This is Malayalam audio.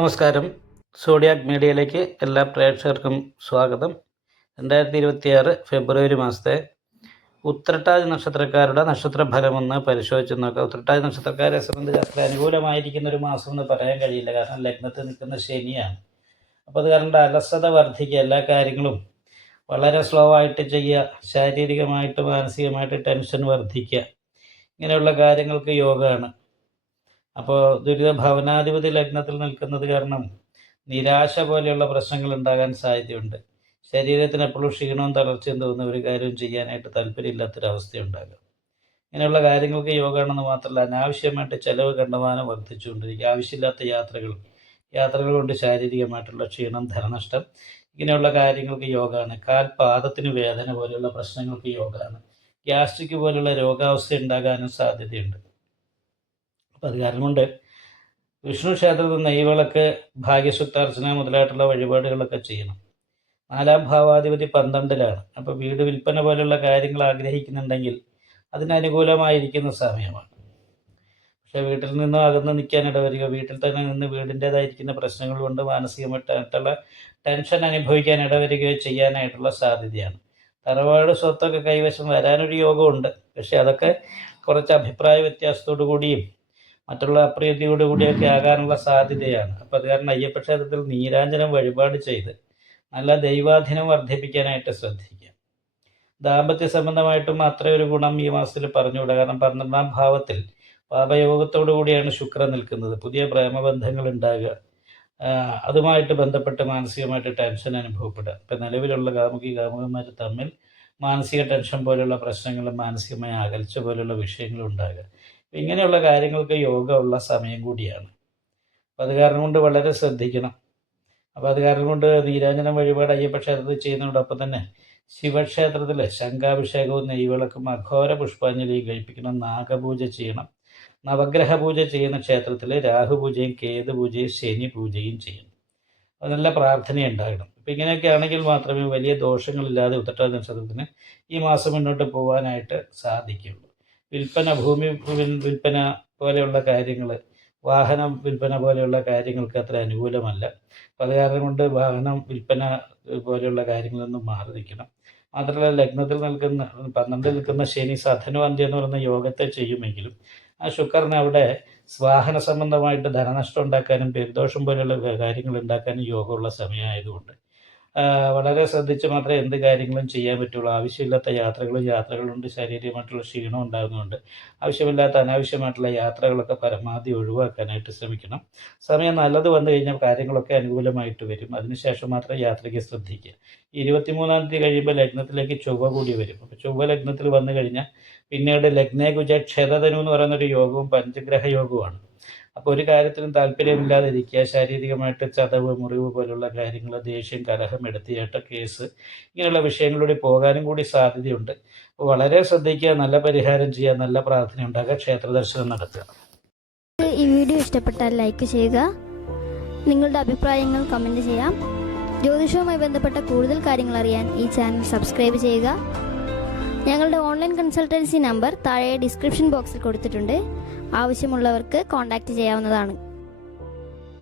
നമസ്കാരം. സോഡിയാക് മീഡിയയിലേക്ക് എല്ലാ പ്രേക്ഷകർക്കും സ്വാഗതം. 2026 ഫെബ്രുവരി മാസത്തെ ഉത്രട്ടാതി നക്ഷത്രക്കാരുടെ നക്ഷത്രഫലമൊന്ന് പരിശോധിച്ച് നോക്കാം. ഉത്രട്ടാതി നക്ഷത്രക്കാരെ സംബന്ധിച്ച് അത്ര അനുകൂലമായിരിക്കുന്ന ഒരു മാസം എന്ന് പറയാൻ കഴിയില്ല. കാരണം ലഗ്നത്തിൽ നിൽക്കുന്ന ശനിയാണ്. അപ്പോൾ അത് കാരണം അലസത വർദ്ധിക്കുക, എല്ലാ കാര്യങ്ങളും വളരെ സ്ലോ ആയിട്ട് ചെയ്യുക, ശാരീരികമായിട്ട് മാനസികമായിട്ട് ടെൻഷൻ വർദ്ധിക്കുക, ഇങ്ങനെയുള്ള കാര്യങ്ങൾക്ക് യോഗമാണ്. അപ്പോൾ ഭവനാധിപതി ലഗ്നത്തിൽ നിൽക്കുന്നത് കാരണം നിരാശ പോലെയുള്ള പ്രശ്നങ്ങൾ ഉണ്ടാകാൻ സാധ്യതയുണ്ട്. ശരീരത്തിന് എപ്പോഴും ക്ഷീണവും തളർച്ചയും തോന്നുന്ന ഒരു കാര്യം ചെയ്യാനായിട്ട് താല്പര്യമില്ലാത്തൊരവസ്ഥയുണ്ടാകും. ഇങ്ങനെയുള്ള കാര്യങ്ങൾക്ക് യോഗമാണെന്ന് മാത്രമല്ല, അനാവശ്യമായിട്ട് ചിലവ് കണ്ടമാനം വർദ്ധിച്ചുകൊണ്ടിരിക്കുക, ആവശ്യമില്ലാത്ത യാത്രകൾ കൊണ്ട് ശാരീരികമായിട്ടുള്ള ക്ഷീണം, ധനനഷ്ടം, ഇങ്ങനെയുള്ള കാര്യങ്ങൾക്ക് യോഗമാണ്. കാൽപാദത്തിന് വേദന പോലെയുള്ള പ്രശ്നങ്ങൾക്ക് യോഗമാണ്. ഗ്യാസ്ട്രിക് പോലുള്ള രോഗാവസ്ഥ ഉണ്ടാകാനും സാധ്യതയുണ്ട്. അപ്പം അത് കാരണം കൊണ്ട് വിഷ്ണു ക്ഷേത്രത്തിൽ നെയ്വിളക്ക്, ഭാഗ്യസുക്താർച്ചന മുതലായിട്ടുള്ള വഴിപാടുകളൊക്കെ ചെയ്യണം. 4-ാം ഭാവാധിപതി 12-ലാണ്. അപ്പോൾ വീട് വിൽപ്പന പോലുള്ള കാര്യങ്ങൾ ആഗ്രഹിക്കുന്നുണ്ടെങ്കിൽ അതിനനുകൂലമായിരിക്കുന്ന സമയമാണ്. പക്ഷേ വീട്ടിൽ നിന്നും അകന്ന് നിൽക്കാൻ ഇടവരിക, വീട്ടിൽ തന്നെ നിന്ന് വീടിൻ്റേതായിരിക്കുന്ന പ്രശ്നങ്ങൾ കൊണ്ട് മാനസികമായിട്ടുള്ള ടെൻഷൻ അനുഭവിക്കാൻ ഇടവരികയോ ചെയ്യാനായിട്ടുള്ള സാധ്യതയാണ്. തറവാട് സ്വത്തൊക്കെ കൈവശം വരാനൊരു യോഗമുണ്ട്. പക്ഷേ അതൊക്കെ കുറച്ച് അഭിപ്രായ വ്യത്യാസത്തോടു കൂടിയും മറ്റുള്ള അപ്രീതിയോടുകൂടിയൊക്കെ ആകാനുള്ള സാധ്യതയാണ്. അപ്പോൾ അത് കാരണം അയ്യപ്പ ക്ഷേത്രത്തിൽ നീരാഞ്ജനം വഴിപാട് ചെയ്ത് നല്ല ദൈവാധീനം വർദ്ധിപ്പിക്കാനായിട്ട് ശ്രദ്ധിക്കുക. ദാമ്പത്യ സംബന്ധമായിട്ടും അത്ര ഒരു ഗുണം ഈ മാസത്തിൽ പറഞ്ഞുകൂടാ. കാരണം 12-ാം ഭാവത്തിൽ പാപയോഗത്തോടു കൂടിയാണ് ശുക്രൻ നിൽക്കുന്നത്. പുതിയ പ്രേമബന്ധങ്ങൾ ഉണ്ടാകുക, അതുമായിട്ട് ബന്ധപ്പെട്ട് മാനസികമായിട്ട് ടെൻഷൻ അനുഭവപ്പെടുക. ഇപ്പം നിലവിലുള്ള കാമുകന്മാർ തമ്മിൽ മാനസിക ടെൻഷൻ പോലുള്ള പ്രശ്നങ്ങളും മാനസികമായ അകൽച്ച പോലുള്ള വിഷയങ്ങളും ഉണ്ടാകുക. ഇങ്ങനെയുള്ള കാര്യങ്ങൾക്ക് യോഗമുള്ള സമയം കൂടിയാണ്. അപ്പോൾ അത് കാരണം കൊണ്ട് വളരെ ശ്രദ്ധിക്കണം. അപ്പോൾ അത് കാരണം കൊണ്ട് നീരാഞ്ജനം വഴിപാട് അയ്യപ്പ ക്ഷേത്രത്തിൽ ചെയ്യുന്നതോടൊപ്പം തന്നെ ശിവക്ഷേത്രത്തിൽ ശംഖാഭിഷേകവും നെയ്വിളക്കും അഘോര പുഷ്പാഞ്ജലിയും കഴിപ്പിക്കണം. നാഗപൂജ ചെയ്യണം. നവഗ്രഹ പൂജ ചെയ്യുന്ന ക്ഷേത്രത്തിൽ രാഹുപൂജയും കേതുപൂജയും ശനി പൂജയും ചെയ്യണം. അത് നല്ല പ്രാർത്ഥനയുണ്ടാകണം. അപ്പോൾ ഇങ്ങനെയൊക്കെ ആണെങ്കിൽ മാത്രമേ വലിയ ദോഷങ്ങളില്ലാതെ ഉത്രട്ടാതി നക്ഷത്രത്തിന് ഈ മാസം മുന്നോട്ട് പോകാനായിട്ട് സാധിക്കുള്ളൂ. വിൽപ്പന, ഭൂമി വിൽപ്പന പോലെയുള്ള കാര്യങ്ങൾ, വാഹനം വിൽപ്പന പോലെയുള്ള കാര്യങ്ങൾക്ക് അത്ര അനുകൂലമല്ല. അപ്പോൾ അത് കാരണം കൊണ്ട് വാഹനം വിൽപ്പന പോലെയുള്ള കാര്യങ്ങളൊന്നും മാറി നിൽക്കണം. മാത്രമല്ല ലഗ്നത്തിൽ നിൽക്കുന്ന 12-ൽ നിൽക്കുന്ന ശനി സധനുവന്തി എന്ന് പറയുന്ന യോഗത്തെ ചെയ്യുമെങ്കിലും ആ ശുക്രന് അവിടെ വാഹന സംബന്ധമായിട്ട് ധനനഷ്ടം ഉണ്ടാക്കാനും പേരുദോഷം പോലെയുള്ള കാര്യങ്ങൾ ഉണ്ടാക്കാനും യോഗമുള്ള സമയമായതുകൊണ്ട് വളരെ ശ്രദ്ധിച്ച് മാത്രമേ എന്ത് കാര്യങ്ങളും ചെയ്യാൻ പറ്റുള്ളൂ. ആവശ്യമില്ലാത്ത യാത്രകളുണ്ട്, ശാരീരികമായിട്ടുള്ള ക്ഷീണം ഉണ്ടാകുന്നുണ്ട്. ആവശ്യമില്ലാത്ത അനാവശ്യമായിട്ടുള്ള യാത്രകളൊക്കെ പരമാവധി ഒഴിവാക്കാനായിട്ട് ശ്രമിക്കണം. സമയം നല്ലത് വന്നു കഴിഞ്ഞാൽ കാര്യങ്ങളൊക്കെ അനുകൂലമായിട്ട് വരും. അതിനുശേഷം മാത്രം യാത്രയ്ക്ക് ശ്രദ്ധിക്കുക. 23-ാം തീയതി കഴിയുമ്പോൾ ലഗ്നത്തിലേക്ക് ചൊവ്വ കൂടി വരും. അപ്പോൾ ചൊവ്വ ലഗ്നത്തിൽ വന്നു കഴിഞ്ഞാൽ പിന്നീട് ലഗ്നേ കുജ ക്ഷതധനു എന്ന് പറയുന്നൊരു യോഗവും പഞ്ചഗ്രഹ യോഗവുമാണ്. അപ്പോൾ ഒരു കാര്യത്തിലും താല്പര്യമില്ലാതിരിക്കുക, ശാരീരികമായിട്ട് ചതവ്, മുറിവ് പോലുള്ള കാര്യങ്ങൾ, ദേഷ്യം, കലഹം, എടുത്തിയാട്ട കേസ്, ഇങ്ങനെയുള്ള വിഷയങ്ങളിലൂടെ പോകാനും കൂടി സാധ്യതയുണ്ട്. അപ്പോൾ വളരെ ശ്രദ്ധിക്കുക, നല്ല പരിഹാരം ചെയ്യുക, നല്ല പ്രാർത്ഥന ഉണ്ടാക്കുക, ക്ഷേത്ര ദർശനം നടത്തുക. ഈ വീഡിയോ ഇഷ്ടപ്പെട്ടാൽ ലൈക്ക് ചെയ്യുക, നിങ്ങളുടെ അഭിപ്രായങ്ങൾ കമൻറ്റ് ചെയ്യാം. ജ്യോതിഷവുമായി ബന്ധപ്പെട്ട കൂടുതൽ കാര്യങ്ങൾ അറിയാൻ ഈ ചാനൽ സബ്സ്ക്രൈബ് ചെയ്യുക. ഞങ്ങളുടെ ഓൺലൈൻ കൺസൾട്ടൻസി നമ്പർ താഴെ ഡിസ്ക്രിപ്ഷൻ ബോക്സിൽ കൊടുത്തിട്ടുണ്ട്. ആവശ്യമുള്ളവർക്ക് കോൺടാക്റ്റ് ചെയ്യാവുന്നതാണ്.